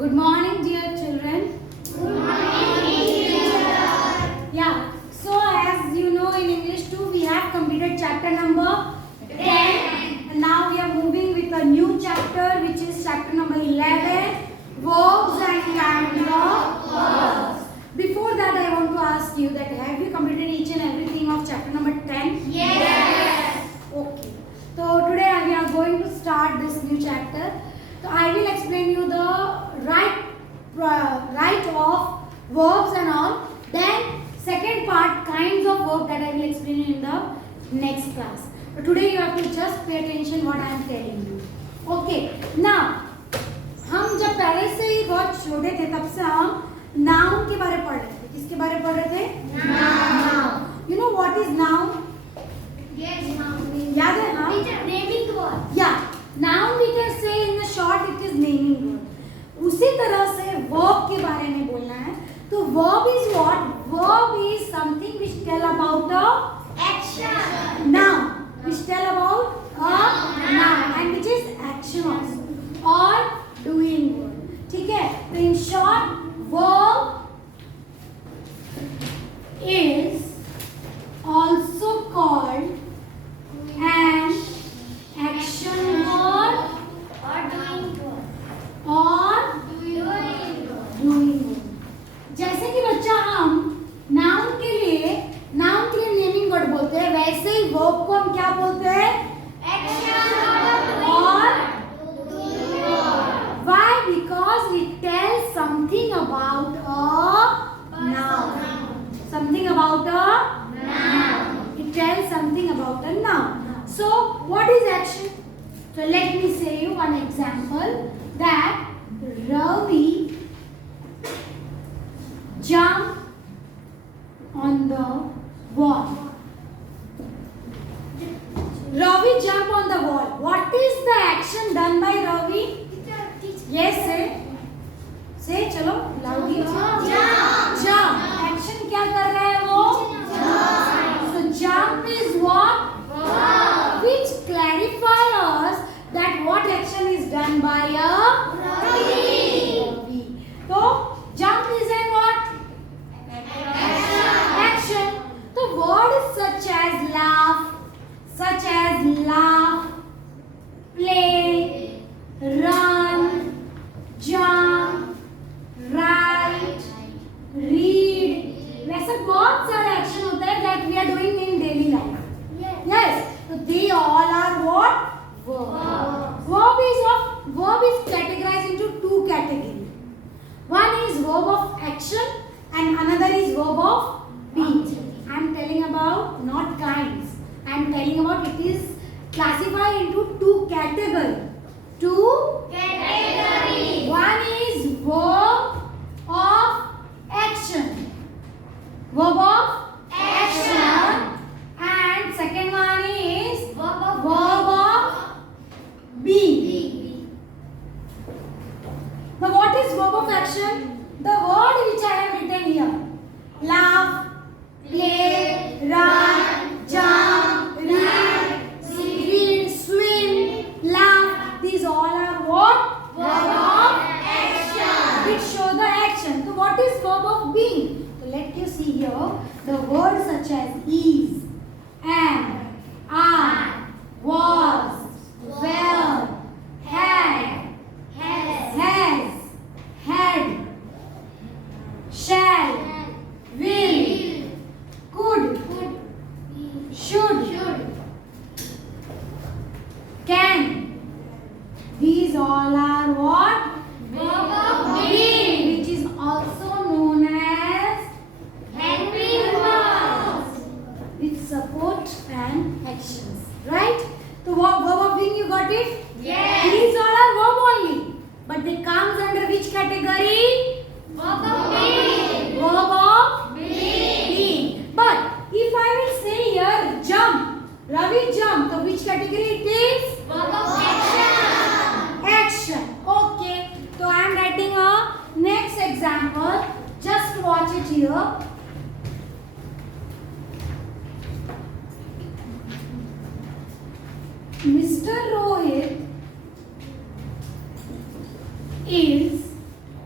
Good morning, dear children. Good morning, teacher. Yeah, so as you know, in English 2 we have completed chapter number 10. And now we are moving with a new chapter, which is chapter number 11, Verbs and Kinds of Verbs. Before that, I want to ask you that have you completed each and everything of chapter number 10? Yes. Okay. So today we are going to start this new chapter. So I will explain you the right of verbs and all. Then second part, kinds of verb, that I will explain you in the next class. But today you have to just pay attention what I am telling you. Okay. Now हम जब पहले से ही बहुत छोटे थे तब से हम नाउन के बारे पढ़ रहे थे. किसके बारे पढ़ रहे थे? Noun. You know what is noun? Yes, noun. याद है? हाँ. Teacher, naming word. Yeah. Noun we can say in the short it is naming word. उसी तरह से verb के बारे में बोलना है. तो verb is what? Verb is something which tell about a Action. noun. Which tell about a noun and which is action also or doing word. ठीक है? तो in short verb is also called an action word Or doing word. or Doing word. doing word. जैसे कि बच्चा हम noun के लिए naming word बोलते हैं, वैसे ही वर्ब को हम क्या बोलते हैं? Action or और doing word. why? Because it tells something about a noun. Something about a Noun. It tells something about a noun. So what is action? So let me say you one example that Ravi jumped on the wall. Ravi jumped on the wall. What is the action done by Ravi? Yes, say. Say, चलो loudly. Jump. Action क्या कर रहा है वो? So jump is what? Which clarify us that what action is done by a Ravi. So jump is a what? Action. So words such as laugh, play, run, jump, write, read, वैसे बहुत सारे action होते हैं that we are doing in daily life. Yes. So they all are what? Verb. Verb is categorized into two categories. One is verb of action and another is verb of being. I am telling about not kinds. I am telling about it is classified into two categories. Category. One is verb of action. Verb of action. And second one is verb of being. Now what is verb of action? The word which I have written here. Laugh, play, run, jump, read, swim, laugh. These all are what? Verb of Action. which show the action. So what is verb of being? So let you see here the words such as is, am, are, was, were, had, has, had, shall, will, could, should, can. These all are what? Verb of Being, which is also known as helping verbs. with support and actions. Right? So verb of being, you got it? Yes. These all are verb only. But they comes under which category? Verb of being. Verb of Being. being. But if I will say here jump, Ravi jump, so which category it is? Verb of action. Action. Okay. So I am writing a next example. Just watch it here. Mr. Rohit is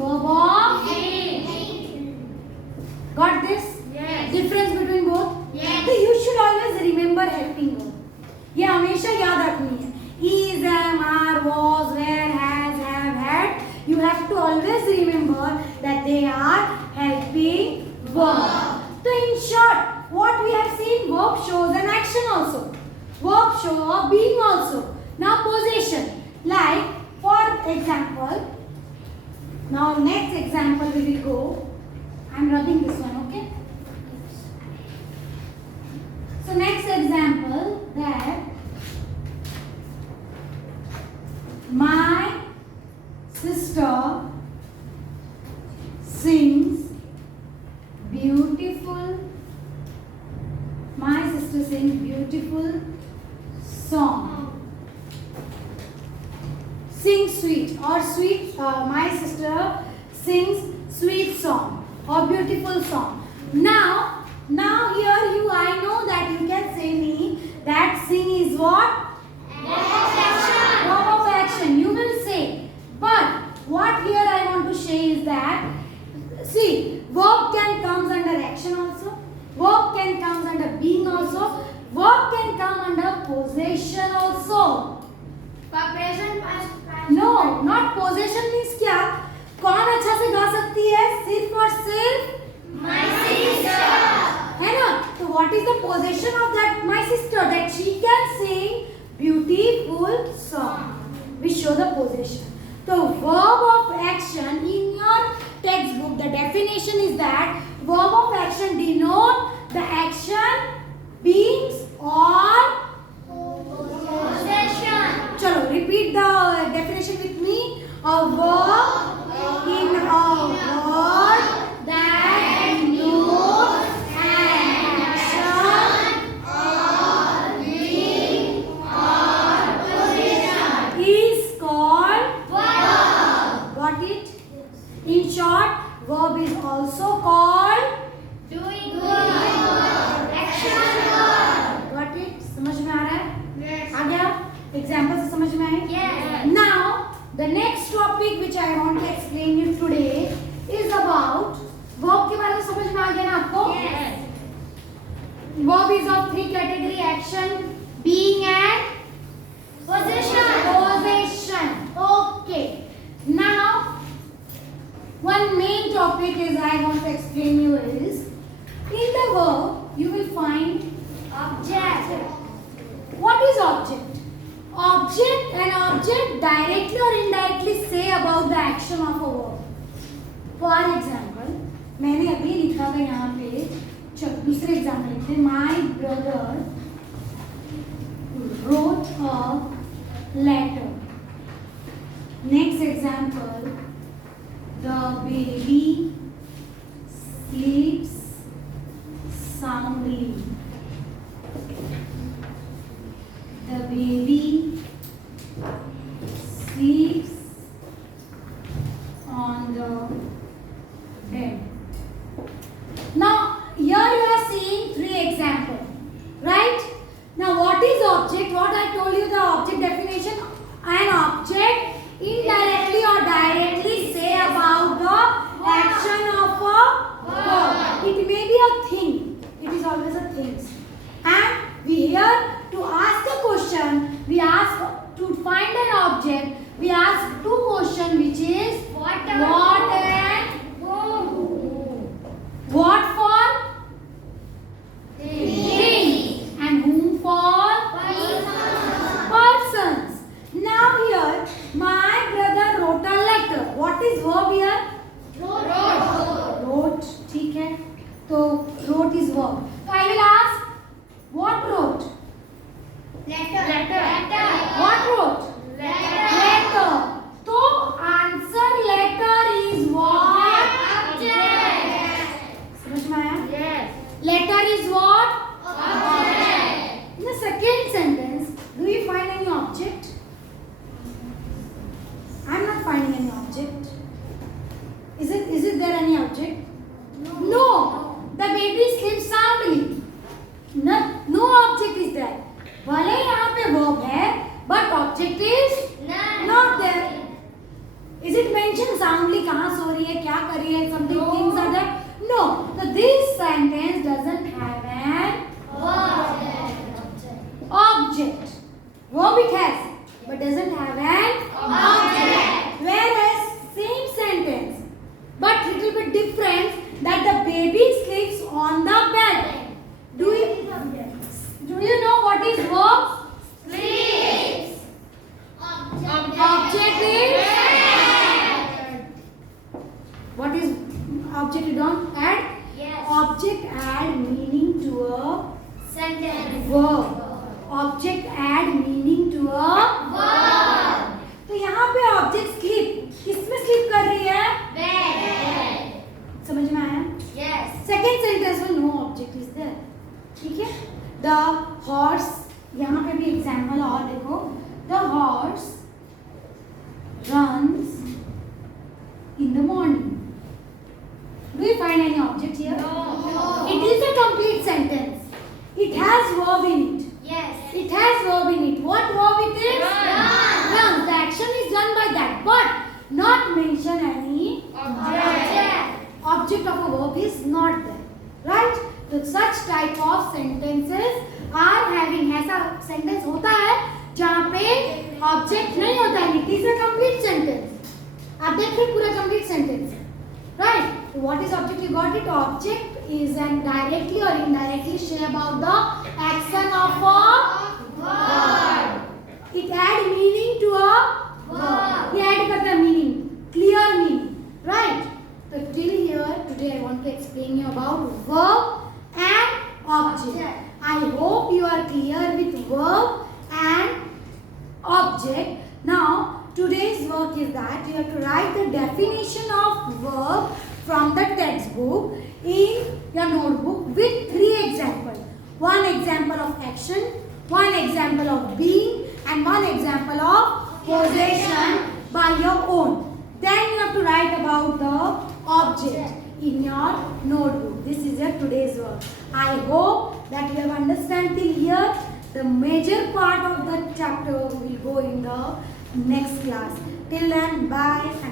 verb of. Sing. Got this? Yes. Difference between both? Yes. So you should always remember helping verb. ये हमेशा याद रखनी है. Is, am, are, was, were, has, have, had. You have to always remember that they are helping verb. So in short, what we have seen, verb shows an action also. Verb show a being also. Now possession. Like for example, now next example we will go. I am rubbing this one, okay? So next example, that my sister sings beautiful. My sister sings beautiful song. Sing sweet or sweet. My sister sings sweet song or beautiful song. Now here I know that you can say me that sing is what? Action. Verb of action. You will say. But what here I want to say is that, see, verb can comes under action also. Verb can comes under being also. Verb can come under possession also. For present past. No, not possession means क्या? कौन अच्छा से गा सकती है? सिर्फ और सिर्फ My sister. है ना? तो what is the possession of that my sister, that she can sing beautiful song? We show the possession. So verb of action in your textbook, the definition is that verb of action denote the action, beings or. Possession. Chalo, repeat the definition with me. A verb in a word that denotes an action Or being or position. is called. Verb. Got it? In short, verb is also called. Doing good. Action verb. Got it? समझ में आ रहा है? Yes. आ गया? Example से समझ में आई? Yes. Now, the next topic which I want to explain you today is about verb के बारे में समझ में आ गया ना आपको? Yes. Verb is of three category: action, being and Possession. possession. Okay. Now, one main topic is I want to explain you is, in the verb you will find Object. what is object. Object and object directly or indirectly say about the action of a verb. For example, मैंने अभी लिखा था यहाँ पे, चलो दूसरे example लिखते हैं. My brother wrote a letter. Next example, the baby sleeps soundly. The baby sleeps on the bed. Now, here you are seeing three examples, right? Now, what is object? What I told you the object definition. An object indirectly or directly say about the action of a verb. It may be a thing. It is always a thing. And we here to ask a question, we ask to find an object, we ask two questions, which is What and what for? Things. And whom for? Persons. Now here, my brother wrote a letter. What is verb here? Wrote. ठीक है. तो wrote is verb. So I will ask, what wrote? Letter. What wrote? Letter. तो answer letter is what? Object. समझ में आया? Yes. Letter is what? Object. In the second sentence, do you find any object? I am not finding any object. Is it there any object? No. The baby sleeps soundly. No object is there. भले यहाँ पे verb है, but object is None. not there. Is it mentioned soundly कहाँ सो रही है, क्या कर रही है, something things are there. No. So this sentence doesn't have an object. Verb it has, but doesn't have an object. Whereas same sentence, but little bit different, that the baby sleeps on the bed. Do you know what is verb? Sleeps. Object is what is object? You don't add. Yes. Object add meaning to a Sentence. verb. Object add meaning to a Verb. तो यहाँ पे object sleep किसमें sleep कर रही है? Bed. समझ में आया? Yes. सेकेंड सेंटेंस में नो ऑब्जेक्ट इज देयर. ठीक है. द हॉर्स, यहाँ पे भी एग्जाम्पल और देखो. The horse runs in the morning. Do you find any object here? No. It is a complete sentence. It has verb in it. Yes. It has verb in it. What verb it is? Run. Run. The action is done by that, but not mention any Object. object of a verb is not there, right? So such type of sentences are having, ऐसा sentence होता है जहाँ पे object नहीं होता है. It is a complete sentence. आप देख रहे पूरा complete sentence है, right? So what is object? You got it. Object is an directly or indirectly say about the action of a Verb. It add meaning to a Verb. ये add करता है meaning, clear meaning, right? So till here today I want to explain you about verb and object. I hope you are clear with verb and object. Now today's work is that you have to write the definition of verb from the textbook in your notebook with 3 examples. One example of action, one example of being, and one example of possession by your own. Then you have to write about the object in your notebook. This is your today's work. I hope that you have understand till here. The major part of the chapter will go in the next class. Till then, bye.